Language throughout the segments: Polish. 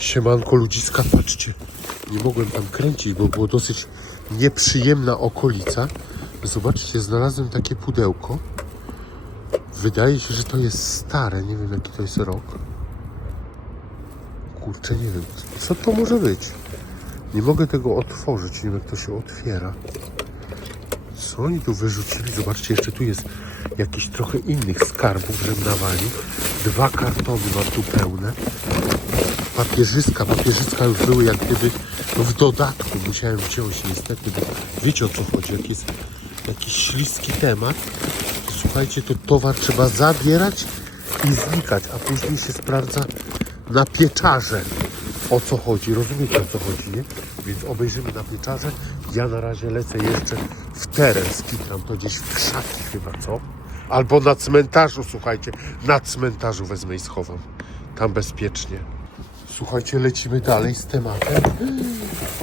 Siemanko ludziska, patrzcie. Nie mogłem tam kręcić, bo było dosyć nieprzyjemna okolica. Zobaczcie, znalazłem takie pudełko. Wydaje się, że to jest stare. Nie wiem jaki to jest rok. Kurczę, nie wiem. Co to może być? Nie mogę tego otworzyć. Nie wiem jak to się otwiera. Co oni tu wyrzucili? Zobaczcie, jeszcze tu jest jakiś trochę innych skarbów, że dawali. Dwa kartony mam tu pełne papierzyska, papierzyska już były jak gdyby w dodatku. Musiałem wziąć niestety, bo wiecie o co chodzi, jak jest jakiś śliski temat. To, słuchajcie, to towar trzeba zabierać i znikać, a później się sprawdza na pieczarze o co chodzi. Rozumiecie o co chodzi, nie? Więc obejrzymy na pieczarze. Ja na razie lecę jeszcze w teren, skitram to gdzieś w krzaki chyba, co? Albo na cmentarzu, słuchajcie, na cmentarzu wezmę i schowam. Tam bezpiecznie. Słuchajcie, lecimy dalej z tematem.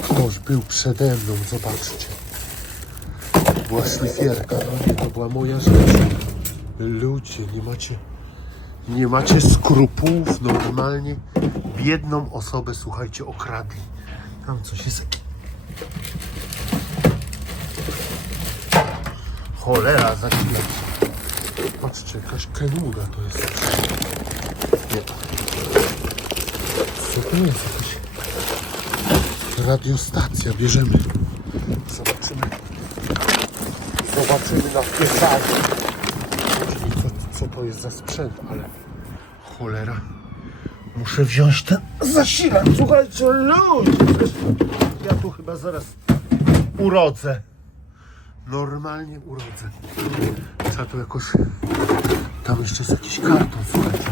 Ktoś był przede mną, zobaczcie. Była szlifierka, no nie, to była moja rzecz. Ludzie, nie macie, nie macie skrupułów, normalnie biedną osobę, słuchajcie, okradli. Tam coś jest. Cholera, za chwilę. Patrzcie, jakaś kenuda to jest. Nie. Co to jest? Jakaś radiostacja. Bierzemy. Zobaczymy. Zobaczymy na pieczarze. Później co, co to jest za sprzęt, ale cholera. Muszę wziąć ten zasilacz. Słuchajcie, ludzie. Ja tu chyba zaraz urodzę. Normalnie urodzę. Trzeba tu jakoś... Tam jeszcze jest jakiś karton, słuchajcie.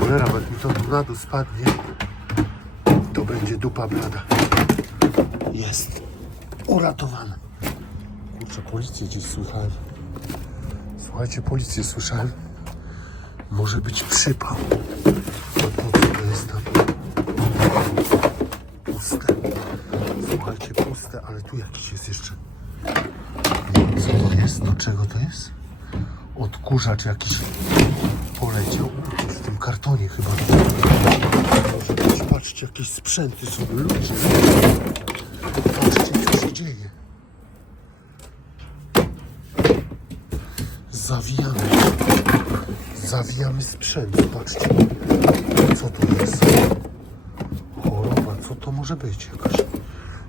Cholera, jak mi to na dół spadnie, to będzie dupa blada. Jest. Uratowane. Kurczę, policję gdzieś słyszałem. Słuchajcie, policję słyszałem. Może być przypał. Co to jest tam? Puste. Słuchajcie, puste, ale tu jakiś jest jeszcze. Co to jest? Do czego to jest? Odkurzacz jakiś poleciał. W tym kartonie chyba. Może być, patrzcie, jakieś sprzęty są. Ludzie. Patrzcie, co się dzieje. Zawijamy. Zawijamy sprzęt. Patrzcie. Co to jest? Choroba, co to może być? Jakaś,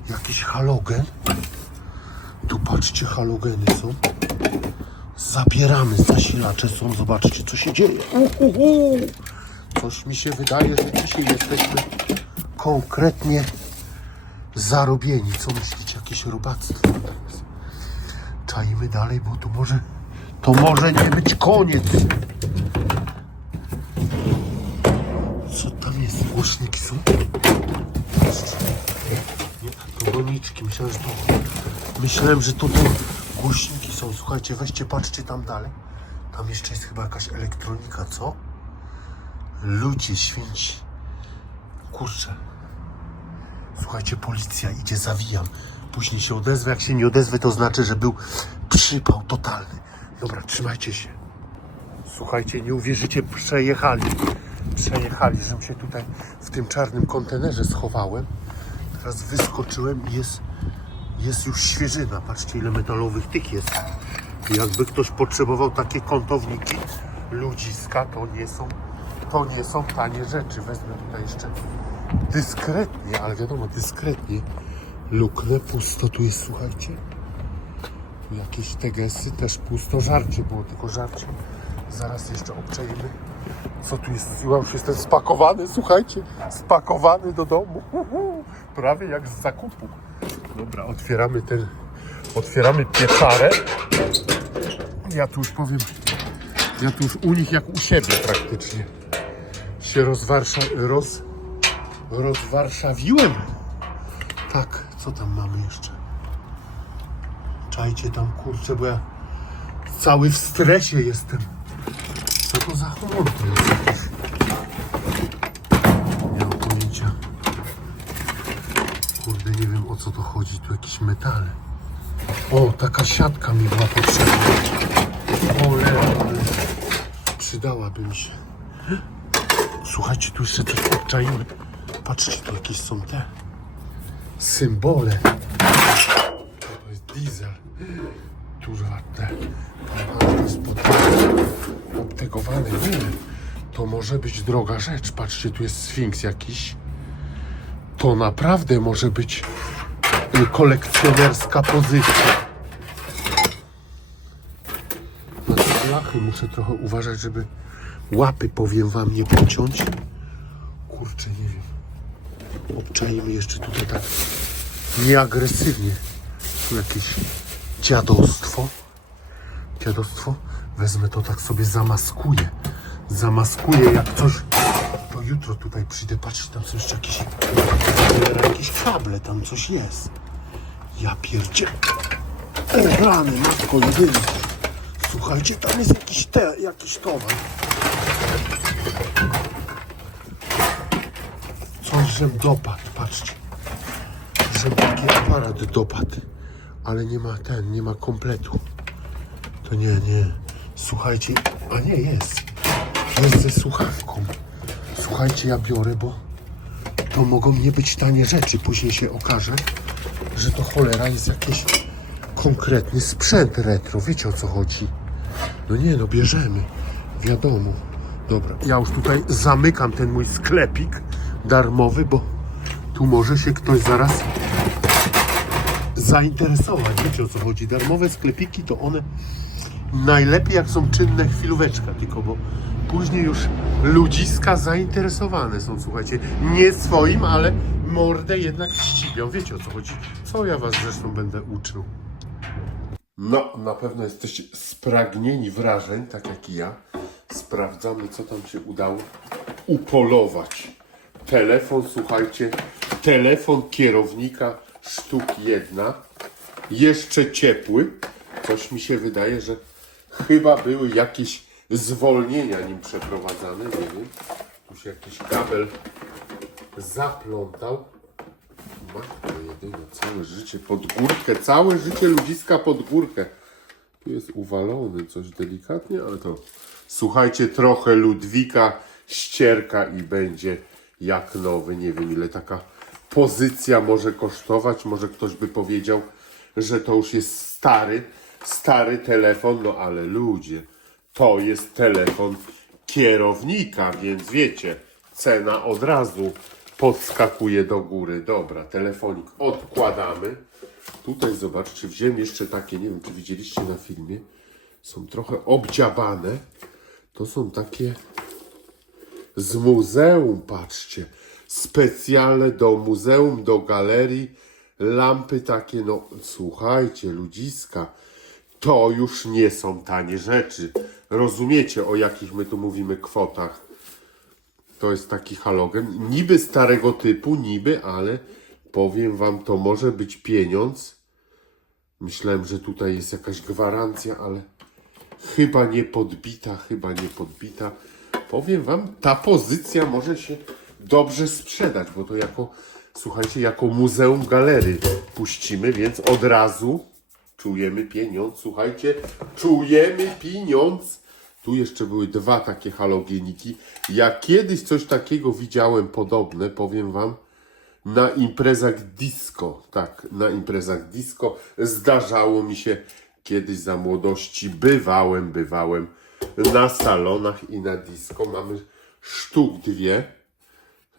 jakiś halogen. Tu patrzcie, halogeny są. Zabieramy, zasilacze są. Zobaczcie, co się dzieje. Uhuhu. Coś mi się wydaje, że dzisiaj jesteśmy konkretnie zarobieni. Co myślicie? Jakieś robactwo to jest. Czajmy dalej, bo tu może to może nie być koniec. Co tam jest? Głośniki są? Nie, to goniczki. Myślałem, że to myślałem, że to, to głośniki są. Słuchajcie, weźcie, patrzcie tam dalej. Tam jeszcze jest chyba jakaś elektronika, co? Ludzie święci. Kurczę. Słuchajcie, policja idzie, zawijam. Później się odezwę. Jak się nie odezwę, to znaczy, że był przypał totalny. Dobra, trzymajcie się. Słuchajcie, nie uwierzycie, przejechali. Przejechali, żebym się tutaj w tym czarnym kontenerze schowałem. Teraz wyskoczyłem i jest, jest już świeżyna. Patrzcie, ile metalowych tych jest. Jakby ktoś potrzebował takie kątowniki ludziska, to nie są, to nie są tanie rzeczy. Wezmę tutaj jeszcze dyskretnie, ale wiadomo, dyskretnie. Luknę, pusto tu jest, słuchajcie. Tu jakieś tegesy, też pusto. Żarcie było, tylko żarcie. Zaraz jeszcze obczajmy. Co tu jest? Ja już jestem spakowany, słuchajcie. Spakowany do domu. Prawie jak z zakupu. Dobra, otwieramy ten... Otwieramy pieczarę. Ja tu już powiem... Ja tu już u nich jak u siebie praktycznie. Się rozwarsza... Roz... Rozwarszawiłem. Tak, co tam mamy jeszcze? Czajcie tam, kurczę, bo ja cały w stresie jestem. Co to za humor to jest jakiś? Nie mam pojęcia. Kurde, nie wiem o co to chodzi. Tu jakieś metale. O, taka siatka mi była potrzebna. Cholera, ale przydałaby mi się. Słuchajcie, tu jeszcze coś obczaiłem. patrzcie, tu jakieś są te symbole. To jest diesel. Kurwa, te. Obtegowane. Nie, to może być droga rzecz. Patrzcie, tu jest sfinks jakiś. To naprawdę może być kolekcjonerska pozycja. Na te blachy muszę trochę uważać, żeby łapy, powiem wam, nie pociąć. Kurczę, nie wiem. Obczajmy jeszcze tutaj tak nieagresywnie. Tu jakieś dziadostwo. Dziadostwo. Wezmę to tak sobie zamaskuję. Zamaskuję jak coś. To jutro tutaj przyjdę. Patrzcie, tam są jeszcze jakieś. Jakieś kable, tam coś jest. Ja pierdzie. Rany, matko jedyna. Słuchajcie, tam jest jakiś, te, jakiś towar. Coś, żem dopadł, patrzcie. Że taki aparat dopadł. Ale nie ma ten, nie ma kompletu. To nie, nie. Słuchajcie, a nie jest. Jest ze słuchawką. Słuchajcie, ja biorę, bo to mogą nie być tanie rzeczy. Później się okaże, że to cholera jest jakiś konkretny sprzęt retro. Wiecie o co chodzi? No nie, no bierzemy. Wiadomo. Dobra, ja już tutaj zamykam ten mój sklepik darmowy, bo tu może się ktoś zaraz zainteresować. Wiecie o co chodzi? Darmowe sklepiki to one najlepiej jak są czynne chwilóweczka, tylko bo później już ludziska zainteresowane są, słuchajcie, nie swoim, ale mordę jednak ścibią. Wiecie o co chodzi? Co ja was zresztą będę uczył? No, na pewno jesteście spragnieni wrażeń, tak jak i ja. Sprawdzamy, co tam się udało upolować. Telefon, słuchajcie, telefon kierownika sztuk jedna. Jeszcze ciepły. Coś mi się wydaje, że chyba były jakieś zwolnienia nim przeprowadzane. Nie wiem. Tu się jakiś kabel zaplątał. Matko jedyna, całe życie pod górkę, całe życie ludziska pod górkę. Tu jest uwalony coś delikatnie, ale to słuchajcie, trochę Ludwika ścierka i będzie jak nowy. Nie wiem ile taka pozycja może kosztować. Może ktoś by powiedział, że to już jest stary, stary telefon, no ale ludzie, to jest telefon kierownika, więc wiecie, cena od razu podskakuje do góry. Dobra, telefonik odkładamy. Tutaj zobaczcie, wziąłem jeszcze takie, nie wiem czy widzieliście na filmie, są trochę obdziabane. To są takie z muzeum, patrzcie. Specjalne do muzeum, do galerii. Lampy takie, no słuchajcie, ludziska. To już nie są tanie rzeczy. Rozumiecie, o jakich my tu mówimy kwotach. To jest taki halogen. Niby starego typu, niby, ale powiem wam, to może być pieniądz. Myślałem, że tutaj jest jakaś gwarancja, ale chyba nie podbita, chyba nie podbita. Powiem wam, ta pozycja może się dobrze sprzedać, bo to jako, słuchajcie, jako muzeum galery puścimy, więc od razu czujemy pieniądz. Słuchajcie, czujemy pieniądz. Tu jeszcze były dwa takie halogeniki. Ja kiedyś coś takiego widziałem podobne, powiem wam, na imprezach disco. Tak, na imprezach disco zdarzało mi się kiedyś za młodości. Bywałem, bywałem na salonach i na disco. Mamy sztuk dwie.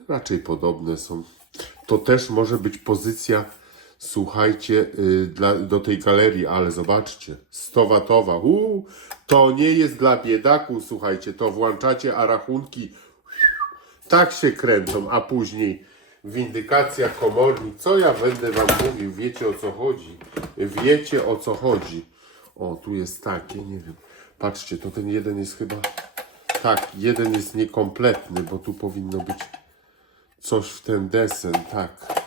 Raczej podobne są. To też może być pozycja, słuchajcie, yy, dla, do tej galerii, ale zobaczcie, 100 watowa. Uu, to nie jest dla biedaków, słuchajcie, to włączacie, a rachunki tak się kręcą, a później windykacja komornik. Co ja będę wam mówił? Wiecie o co chodzi? Wiecie o co chodzi? O, tu jest takie, nie wiem. Patrzcie, to ten jeden jest chyba... Tak, jeden jest niekompletny, bo tu powinno być coś w ten desen, tak.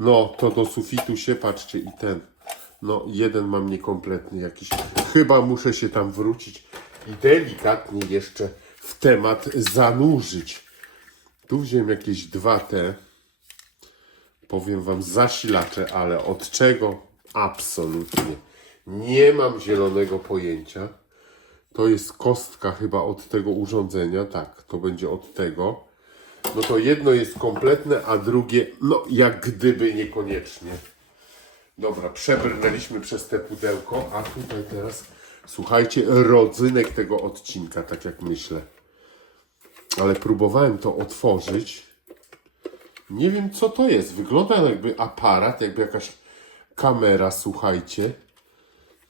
No, to do sufitu się, patrzcie, i ten. No, jeden mam niekompletny jakiś. Chyba muszę się tam wrócić i delikatnie jeszcze w temat zanurzyć. Tu wziąłem jakieś dwa te. Powiem wam zasilacze, ale od czego? Absolutnie. Nie mam zielonego pojęcia. To jest kostka chyba od tego urządzenia. Tak, to będzie od tego. No to jedno jest kompletne, a drugie, no jak gdyby niekoniecznie. Dobra, przebrnęliśmy przez te pudełko, a tutaj teraz, słuchajcie, rodzynek tego odcinka, tak jak myślę. Ale próbowałem to otworzyć. Nie wiem, co to jest. Wygląda jakby aparat, jakby jakaś kamera, słuchajcie.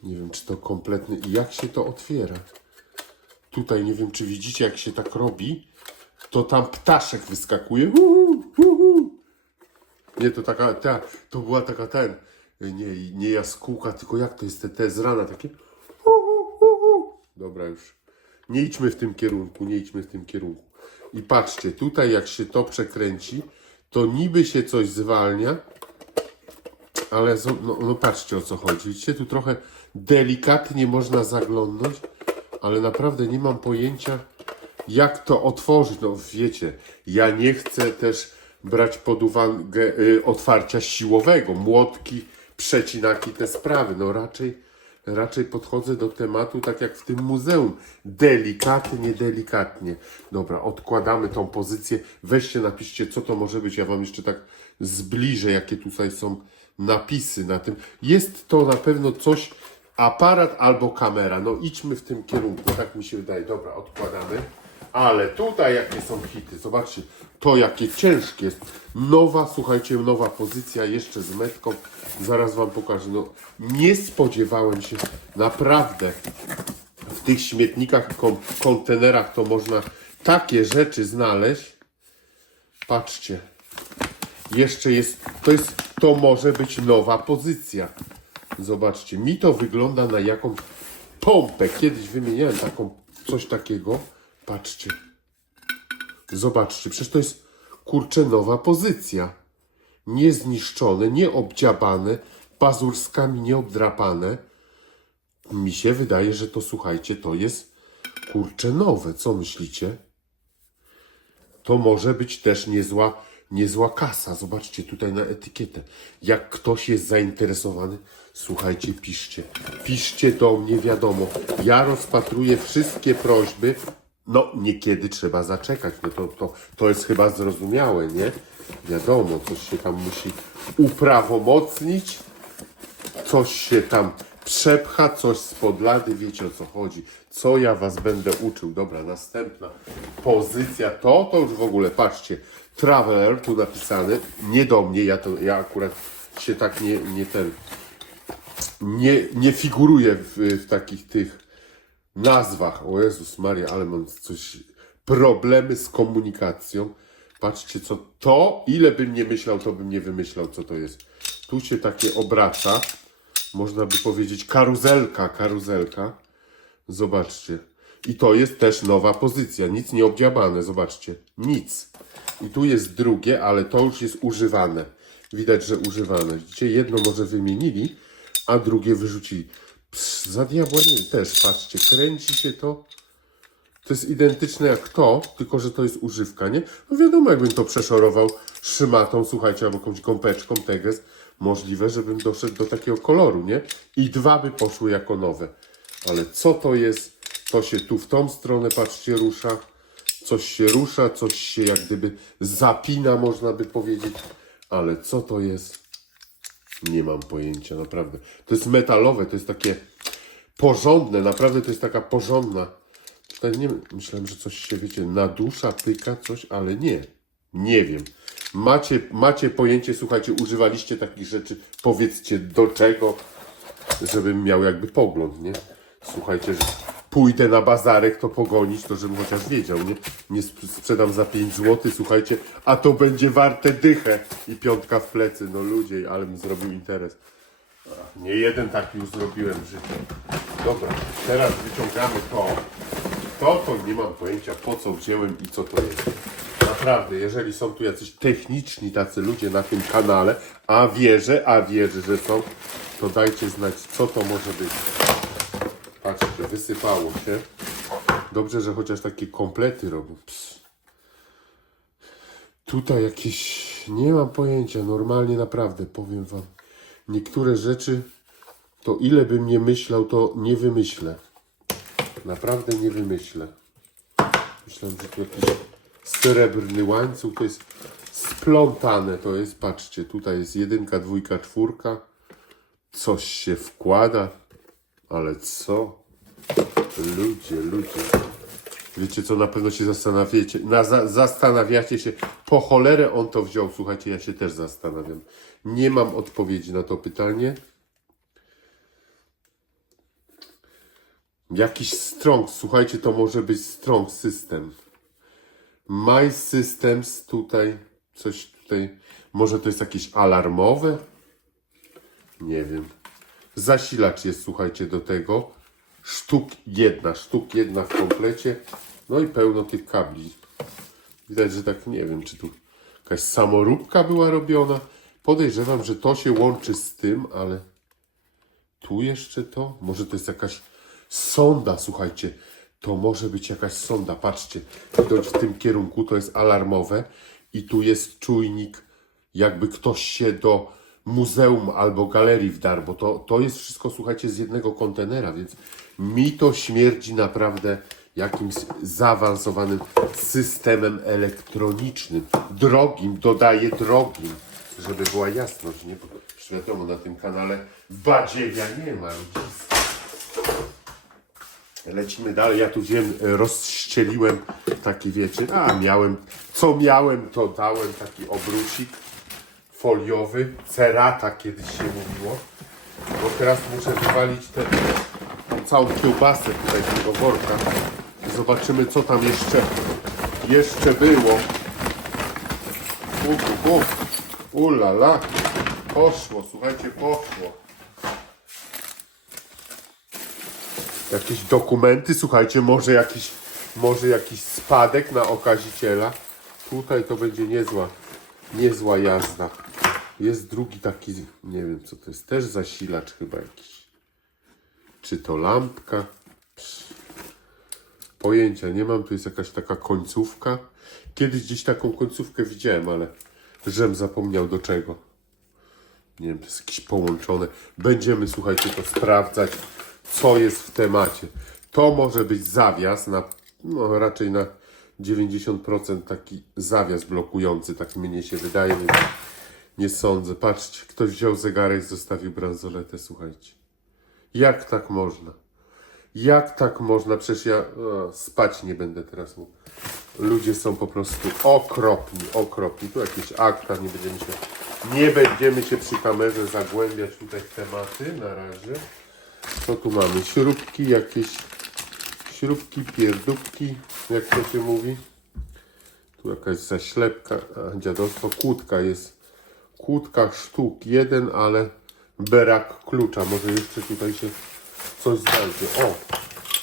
Nie wiem, czy to kompletny jak się to otwiera. Tutaj nie wiem, czy widzicie, jak się tak robi. To tam ptaszek wyskakuje. Uhu, uhu. Nie, to taka, ta, to była taka ten, nie, nie jaskółka, tylko jak to jest te, te z rana takie. Uhu, uhu. Dobra, już. Nie idźmy w tym kierunku, nie idźmy w tym kierunku. I patrzcie, tutaj jak się to przekręci, to niby się coś zwalnia, ale no, no patrzcie o co chodzi. Widzicie, tu trochę delikatnie można zaglądnąć, ale naprawdę nie mam pojęcia, jak to otworzyć. No wiecie, ja nie chcę też brać pod uwagę y, otwarcia siłowego, młotki, przecinaki, te sprawy. No raczej, raczej podchodzę do tematu tak jak w tym muzeum. Delikatnie, delikatnie. Dobra, odkładamy tą pozycję. Weźcie, napiszcie, co to może być. Ja wam jeszcze tak zbliżę, jakie tutaj są napisy na tym. Jest to na pewno coś, aparat albo kamera. No idźmy w tym kierunku, tak mi się wydaje. Dobra, odkładamy. Ale tutaj jakie są hity, zobaczcie, to jakie ciężkie jest. Nowa, słuchajcie, nowa pozycja, jeszcze z metką. Zaraz wam pokażę. No, nie spodziewałem się, naprawdę, w tych śmietnikach, kon- kontenerach to można takie rzeczy znaleźć. Patrzcie, jeszcze jest, to jest, to może być nowa pozycja. Zobaczcie, mi to wygląda na jakąś pompę. Kiedyś wymieniałem taką, coś takiego. Patrzcie. Zobaczcie, przecież to jest, kurczę, nowa pozycja. Niezniszczone, nieobdziabane, pazurskami nieobdrapane. Mi się wydaje, że to, słuchajcie, to jest, kurczę, nowe. Co myślicie? to może być też niezła, niezła kasa. Zobaczcie tutaj na etykietę. Jak ktoś jest zainteresowany, słuchajcie, piszcie. Piszcie do mnie, wiadomo. Ja rozpatruję wszystkie prośby. No, niekiedy trzeba zaczekać. No to, to, to jest chyba zrozumiałe, nie? Wiadomo, coś się tam musi uprawomocnić coś się tam przepcha, coś spod lady, wiecie o co chodzi. Co ja was będę uczył? Dobra, następna pozycja to, to już w ogóle, patrzcie, Traveler tu napisany, nie do mnie, ja, to, ja akurat się tak nie, nie ten, nie, nie figuruję w, w takich tych nazwach. O Jezus Maria, ale mam coś, problemy z komunikacją. Patrzcie, co to, ile bym nie myślał, to bym nie wymyślał, co to jest. Tu się takie obraca, można by powiedzieć karuzelka, karuzelka. Zobaczcie. I to jest też nowa pozycja, nic nie obdziabane, zobaczcie, nic. I tu jest drugie, ale to już jest używane. Widać, że używane. Widzicie, jedno może wymienili, a drugie wyrzucili. Psz, za diabła nie, też patrzcie, kręci się to. To jest identyczne jak to, tylko że to jest używka, nie? No wiadomo, jakbym to przeszorował szymatą, słuchajcie, albo jakąś gąbeczką teges, możliwe, żebym doszedł do takiego koloru, nie? I dwa by poszły jako nowe. Ale co to jest? To się tu w tą stronę, patrzcie, rusza. Coś się rusza, coś się jak gdyby zapina, można by powiedzieć. Ale co to jest? Nie mam pojęcia, naprawdę. To jest metalowe, to jest takie porządne, naprawdę to jest taka porządna. Tutaj nie myślałem, że coś się, wiecie, nadusza, pyka, coś, ale nie. Nie wiem. Macie, macie pojęcie, słuchajcie, używaliście takich rzeczy, powiedzcie do czego, żebym miał jakby pogląd, nie? Słuchajcie, że pójdę na bazarek to pogonić, to żebym chociaż wiedział, nie? Nie sp- sprzedam za 5 zł, słuchajcie, a to będzie warte dychę i piątka w plecy, no ludzie, ale bym zrobił interes. Nie jeden taki już zrobiłem w życiu. Dobra, teraz wyciągamy to. To to nie mam pojęcia po co wziąłem i co to jest. Naprawdę, jeżeli są tu jacyś techniczni tacy ludzie na tym kanale, a wierzę, a wierzę, że są, to dajcie znać co to może być. Patrzcie, wysypało się. Dobrze, że chociaż takie komplety robią. Ps. Tutaj jakieś, nie mam pojęcia, normalnie naprawdę, powiem wam. Niektóre rzeczy, to ile bym nie myślał, to nie wymyślę. Naprawdę nie wymyślę. Myślałem, że tu jakieś Srebrny łańcuch, to jest splątane, to jest, patrzcie, tutaj jest jedynka, dwójka, czwórka. Coś się wkłada, ale co? Ludzie, ludzie. Wiecie co, na pewno się zastanawiacie, na, za, zastanawiacie się, po cholerę on to wziął. Słuchajcie, ja się też zastanawiam. Nie mam odpowiedzi na to pytanie. Jakiś strong, słuchajcie, to może być strong system. My Systems tutaj, coś tutaj, może to jest jakieś alarmowe? Nie wiem. Zasilacz jest, słuchajcie, do tego. Sztuk jedna, sztuk jedna w komplecie. No i pełno tych kabli. Widać, że tak nie wiem, czy tu jakaś samoróbka była robiona. Podejrzewam, że to się łączy z tym, ale tu jeszcze to? Może to jest jakaś sonda, słuchajcie. To może być jakaś sonda. Patrzcie, idąc w tym kierunku, to jest alarmowe i tu jest czujnik, jakby ktoś się do muzeum albo galerii wdarł, bo to, to jest wszystko, słuchajcie, z jednego kontenera, więc mi to śmierdzi naprawdę jakimś zaawansowanym systemem elektronicznym. Drogim, dodaję drogim, żeby była jasność, nie? Bo wiadomo, na tym kanale badziewia nie ma. Lecimy dalej. Ja tu wiem, rozścieliłem taki, wiecie, a miałem, co miałem, to dałem taki obrucik foliowy, cerata kiedyś się mówiło. Bo teraz muszę wywalić tę całą kiełbasę tutaj z tego worka. Zobaczymy, co tam jeszcze, jeszcze było. U, u, u. Ulala. Poszło, słuchajcie, poszło. Jakieś dokumenty, słuchajcie, może jakiś, może jakiś spadek na okaziciela. Tutaj to będzie niezła, niezła jazda. Jest drugi taki, nie wiem co to jest, też zasilacz chyba jakiś. Czy to lampka? Psz. Pojęcia nie mam, tu jest jakaś taka końcówka. Kiedyś gdzieś taką końcówkę widziałem, ale żem zapomniał do czego. Nie wiem, to jest jakieś połączone. Będziemy, słuchajcie, to sprawdzać, co jest w temacie. To może być zawias na, no raczej na 90% taki zawias blokujący, tak mnie się wydaje, więc nie sądzę. Patrzcie, ktoś wziął zegarek, zostawił bransoletę, słuchajcie. Jak tak można? Jak tak można? Przecież ja o, spać nie będę teraz mógł. Ludzie są po prostu okropni, okropni. Tu jakieś akta, nie będziemy się, nie będziemy się przy kamerze zagłębiać tutaj w tematy na razie. Co tu mamy? Śrubki jakieś, śrubki, pierdóbki, jak to się mówi. Tu jakaś zaślepka, dziadostwo, kłódka jest. Kłódka sztuk jeden, ale brak klucza. Może jeszcze tutaj się coś znajdzie. O,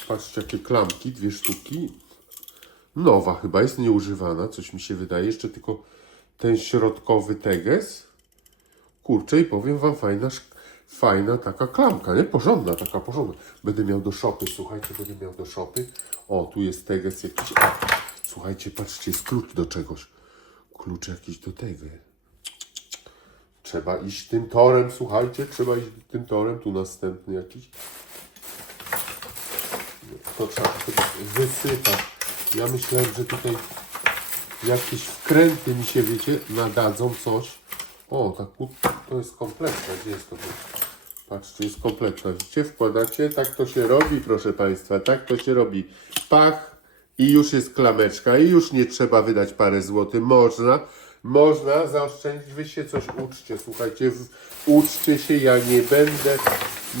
patrzcie jakie klamki, dwie sztuki. Nowa chyba jest, nieużywana, coś mi się wydaje. Jeszcze tylko ten środkowy teges. Kurczę i powiem wam, fajna, fajna taka klamka, nie? Porządna, taka porządna. Będę miał do szopy, słuchajcie, będę miał do szopy. O, tu jest teges jakiś. A, słuchajcie, patrzcie, jest klucz do czegoś. Klucz jakiś do tego. Trzeba iść tym torem, słuchajcie, trzeba iść tym torem. Tu następny jakiś. To trzeba sobie wysypać. Ja myślałem, że tutaj jakieś wkręty mi się, wiecie, nadadzą coś. O, ta kłódka to jest kompletna. Gdzie jest to? Patrzcie, jest kompletna. Widzicie, wkładacie, tak to się robi, proszę Państwa, tak to się robi. Pach i już jest klameczka i już nie trzeba wydać parę złotych. Można, można zaoszczędzić. Wy się coś uczcie, słuchajcie, uczcie się, ja nie będę,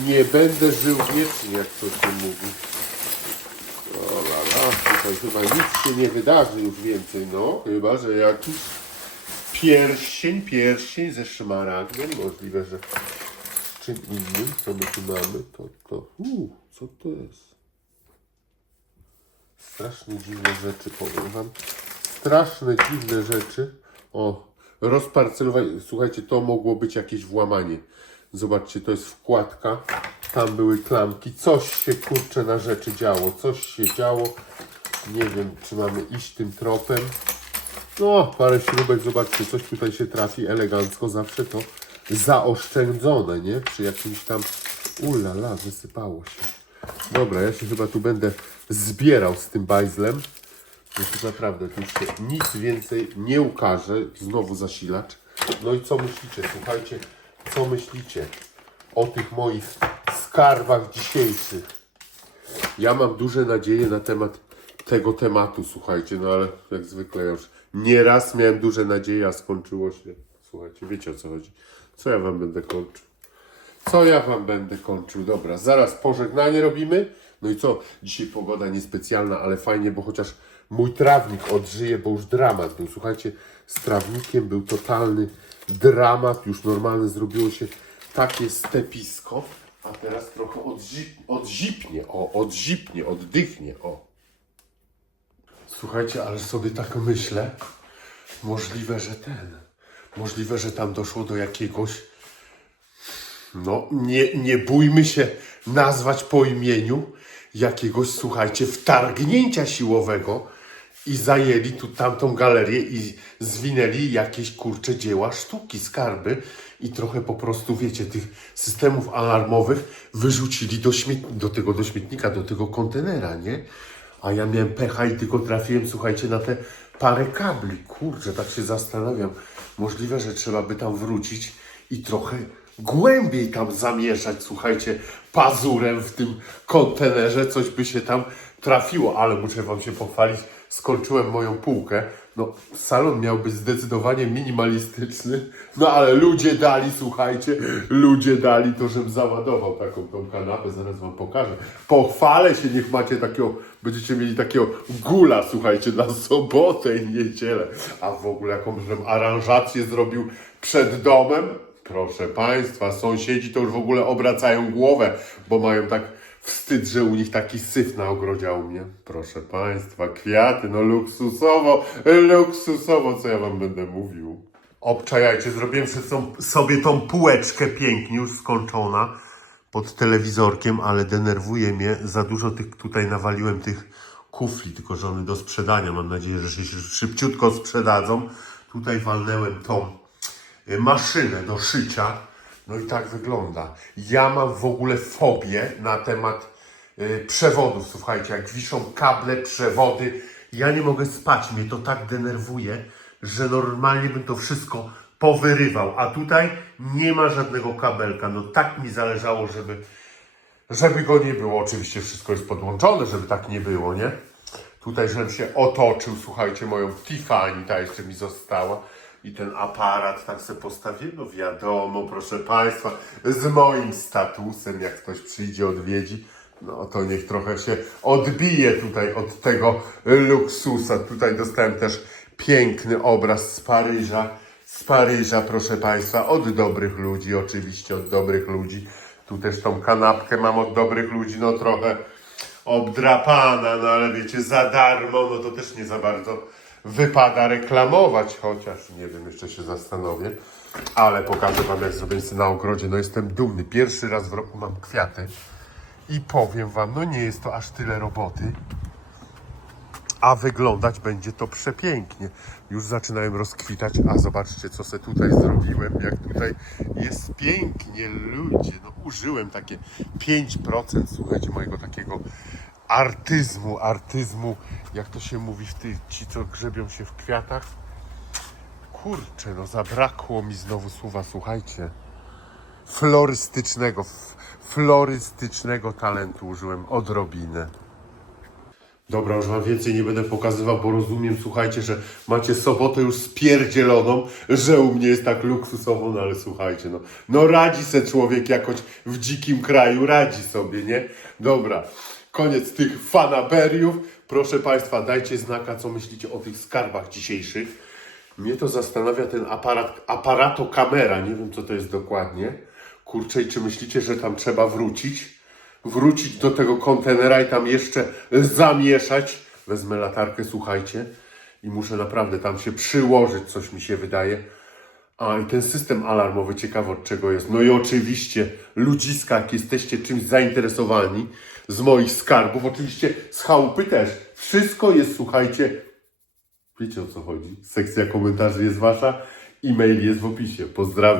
nie będę żył wiecznie, jak to się mówi. O la la, tutaj chyba nic się nie wydarzy już więcej, no, chyba, że jakiś pierścień, pierścień ze szmaragdem, możliwe, że z czym innym, co my tu mamy, to, to, uu, co to jest? Strasznie dziwne rzeczy, powiem wam. Straszne, dziwne rzeczy. O, rozparcelowanie. Słuchajcie, to mogło być jakieś włamanie. Zobaczcie, to jest wkładka. Tam były klamki. Coś się kurczę na rzeczy działo. Coś się działo. Nie wiem, czy mamy iść tym tropem. No, parę śrubek, zobaczcie, coś tutaj się trafi elegancko. Zawsze to zaoszczędzone, nie? Przy jakimś tam... Ulala, wysypało się. Dobra, ja się chyba tu będę zbierał z tym bajzlem. No tu naprawdę, tu się nic więcej nie ukaże. Znowu zasilacz. No i co myślicie? Słuchajcie, co myślicie o tych moich skarbach dzisiejszych? Ja mam duże nadzieje na temat tego tematu, słuchajcie, no ale jak zwykle już nieraz miałem duże nadzieje, a skończyło się. Słuchajcie, wiecie o co chodzi. Co ja wam będę kończył? Co ja wam będę kończył? Dobra, zaraz pożegnanie robimy. No i co? Dzisiaj pogoda niespecjalna, ale fajnie, bo chociaż mój trawnik odżyje, bo już dramat był. Słuchajcie, z trawnikiem był totalny dramat. Już normalne zrobiło się takie stepisko, a teraz trochę odzip, odzipnie, o, odzipnie, oddychnie, o. Słuchajcie, ale sobie tak myślę, możliwe, że ten, możliwe, że tam doszło do jakiegoś no, nie, nie bójmy się nazwać po imieniu jakiegoś, słuchajcie, wtargnięcia siłowego i zajęli tu tamtą galerię i zwinęli jakieś kurcze dzieła sztuki, skarby i trochę po prostu, wiecie, tych systemów alarmowych wyrzucili do, śmiet- do tego do śmietnika, do tego kontenera, nie? A ja miałem pecha i tylko trafiłem, słuchajcie, na te parę kabli. Kurczę, tak się zastanawiam. Możliwe, że trzeba by tam wrócić i trochę głębiej tam zamieszać, słuchajcie, pazurem w tym kontenerze, coś by się tam trafiło, ale muszę Wam się pochwalić, skończyłem moją półkę. No, salon miał być zdecydowanie minimalistyczny, no ale ludzie dali, słuchajcie, ludzie dali to, żebym załadował taką tą kanapę, zaraz Wam pokażę. Pochwalę się, niech macie takiego, będziecie mieli takiego gula, słuchajcie, na sobotę i niedzielę. A w ogóle jaką żebym aranżację zrobił przed domem, Proszę Państwa, sąsiedzi to już w ogóle obracają głowę, bo mają tak wstyd, że u nich taki syf na ogrodzie, u mnie. Proszę Państwa, kwiaty, no luksusowo, luksusowo, co ja Wam będę mówił. Obczajajcie, zrobiłem sobie- tą półeczkę pięknie, już skończona, pod telewizorkiem, ale denerwuje mnie, za dużo tych tutaj nawaliłem tych kufli, tylko że one do sprzedania, mam nadzieję, że się szybciutko sprzedadzą. Tutaj walnęłem tą y, maszynę do szycia. No i tak wygląda. Ja mam w ogóle fobię na temat y, przewodów. Słuchajcie, jak wiszą kable, przewody, ja nie mogę spać. Mnie to tak denerwuje, że normalnie bym to wszystko powyrywał. A tutaj nie ma żadnego kabelka. No tak mi zależało, żeby, żeby go nie było. Oczywiście wszystko jest podłączone, żeby tak nie było, nie? Tutaj, żebym się otoczył, słuchajcie, moją Tiffany, ta jeszcze mi została. I ten aparat tak sobie postawiłem, no wiadomo, proszę Państwa, z moim statusem, jak ktoś przyjdzie, odwiedzi, no to niech trochę się odbije tutaj od tego luksusa. Tutaj dostałem też piękny obraz z Paryża, z Paryża, proszę Państwa, od dobrych ludzi, oczywiście od dobrych ludzi. Tu też tą kanapkę mam od dobrych ludzi, no trochę obdrapana, no ale wiecie, za darmo, no to też nie za bardzo wypada reklamować, chociaż nie wiem, jeszcze się zastanowię. Ale pokażę Wam, jak zrobię na ogrodzie. No jestem dumny. Pierwszy raz w roku mam kwiaty i powiem Wam, no nie jest to aż tyle roboty, a wyglądać będzie to przepięknie. Już zaczynają rozkwitać, a zobaczcie, co se tutaj zrobiłem, jak tutaj jest pięknie, ludzie. No użyłem takie 5%, słuchajcie, mojego takiego artyzmu, artyzmu, jak to się mówi w tych, ci, co grzebią się w kwiatach. Kurczę, no zabrakło mi znowu słowa, słuchajcie. Florystycznego, florystycznego talentu użyłem odrobinę. Dobra, już wam więcej nie będę pokazywał, bo rozumiem, słuchajcie, że macie sobotę już spierdzieloną, że u mnie jest tak luksusowo, no ale słuchajcie, no, no radzi se człowiek jakoś w dzikim kraju, radzi sobie, nie? Dobra, koniec tych fanaberiów. Proszę Państwa, dajcie znaka, co myślicie o tych skarbach dzisiejszych. Mnie to zastanawia ten aparat, aparato kamera, nie wiem co to jest dokładnie. Kurczę, czy myślicie, że tam trzeba wrócić? Wrócić do tego kontenera i tam jeszcze zamieszać? Wezmę latarkę, słuchajcie, i muszę naprawdę tam się przyłożyć, coś mi się wydaje. A i ten system alarmowy, ciekawy od czego jest. No i oczywiście ludziska, jak jesteście czymś zainteresowani z moich skarbów, oczywiście z chałupy też. Wszystko jest, słuchajcie, wiecie o co chodzi. Sekcja komentarzy jest wasza, e-mail jest w opisie. Pozdrawiam.